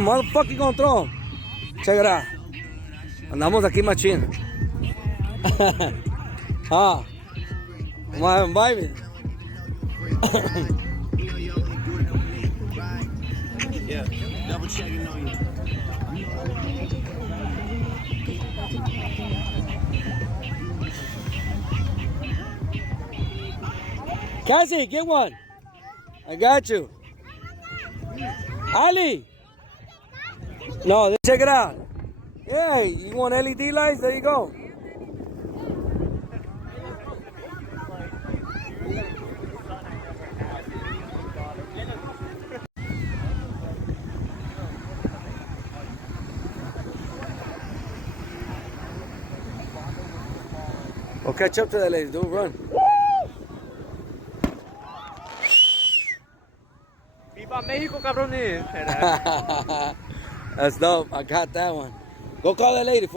Motherfucker gonna throw him. Check it out. Andamos aquí machín. Ah, my baby. Yeah, double checking on you. Cassie, get one. I got you. Ali. No, check it out. Yeah, you want LED lights? There you go. We'll catch up to that lady. Do run. Viva México, cabrones. That's dope. I got that one. Go call that lady.